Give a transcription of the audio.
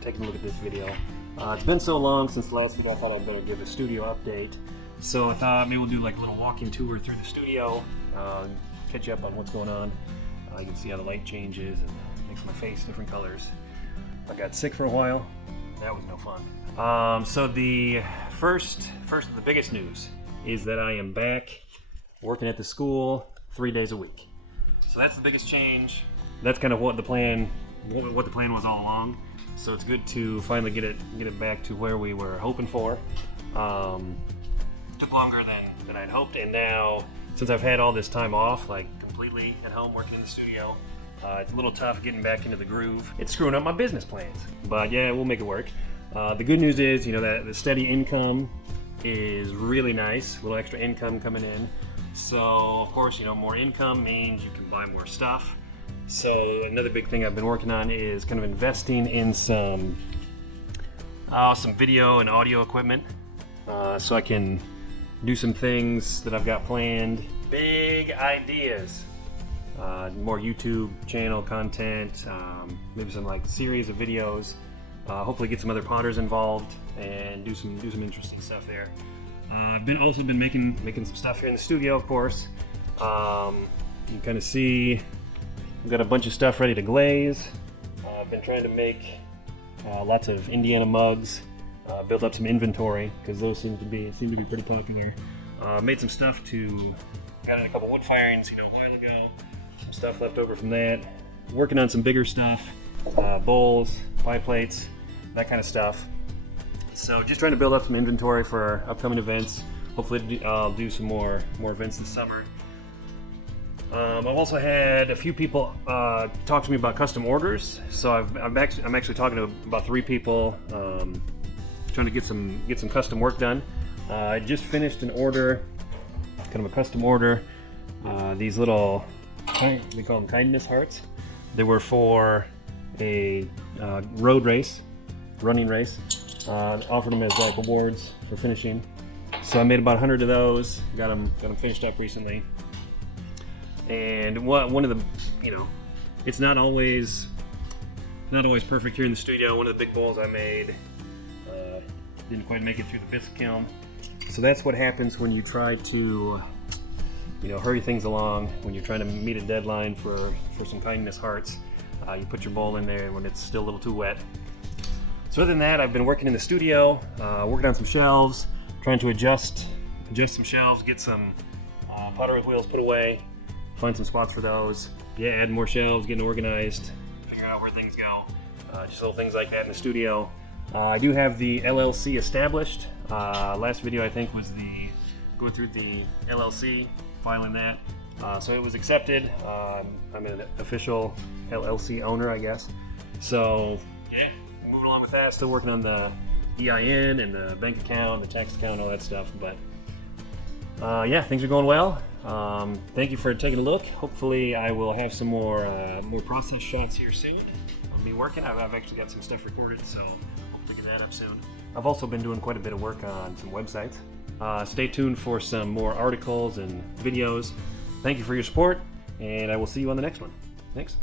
taking a look at this video. It's been so long since the last video, I thought I'd better give a studio update. So I thought maybe we'll do like a little walking tour through the studio, catch you up on what's going on. You can see how the light changes and makes my face different colors. I got sick for a while. That was no fun. So the first the biggest news is that I am back working at the school 3 days a week. So that's the biggest change. That's kind of what the plan was all along. So it's good to finally get it back to where we were hoping for. Took longer than I'd hoped, and now since I've had all this time off, like completely at home working in the studio, it's a little tough getting back into the groove. It's screwing up my business plans, but yeah, we'll make it work. The good news is, that the steady income is really nice. A little extra income coming in. So of course, more income means you can buy more stuff. So another big thing I've been working on is kind of investing in some video and audio equipment, so I can do some things that I've got planned. Big ideas. More YouTube channel content, maybe some like series of videos. Hopefully get some other potters involved and do some interesting stuff there. I've also been making some stuff here in the studio, of course. You can kind of see I've got a bunch of stuff ready to glaze. I've been trying to make lots of Indiana mugs, build up some inventory because those seem to be pretty popular. Made some stuff got in a couple wood firings, a while ago. Some stuff left over from that. Working on some bigger stuff, bowls, pie plates, that kind of stuff. So just trying to build up some inventory for upcoming events. Hopefully I'll do some more events this summer. I've also had a few people talk to me about custom orders. So I'm actually talking to about 3 people, trying to get some custom work done. I just finished an order, kind of a custom order. These little, we call them kindness hearts. They were for a road race, running race. Offered them as like awards for finishing. So I made about 100 of those. Got them finished up recently. And one of the, it's not always perfect here in the studio. One of the big bowls I made didn't quite make it through the bisque kiln. So that's what happens when you try to, hurry things along. When you're trying to meet a deadline for some kindness hearts, you put your bowl in there when it's still a little too wet. So other than that, I've been working in the studio, working on some shelves, trying to adjust some shelves, get some pottery wheels put away, find some spots for those. Yeah, add more shelves, getting organized, figure out where things go. Just little things like that in the studio. I do have the LLC established. Last video I think was go through the LLC, filing that. So it was accepted. I'm an official LLC owner, I guess. So yeah, moving along with that. Still working on the EIN and the bank account, the tax account, all that stuff. But yeah, things are going well. Thank you for taking a look. Hopefully I will have some more process shots here soon. I'll be working. I've actually got some stuff recorded, so hopefully get that up soon. I've also been doing quite a bit of work on some websites. Stay tuned for some more articles and videos. Thank you for your support, and I will see you on the next one. Thanks.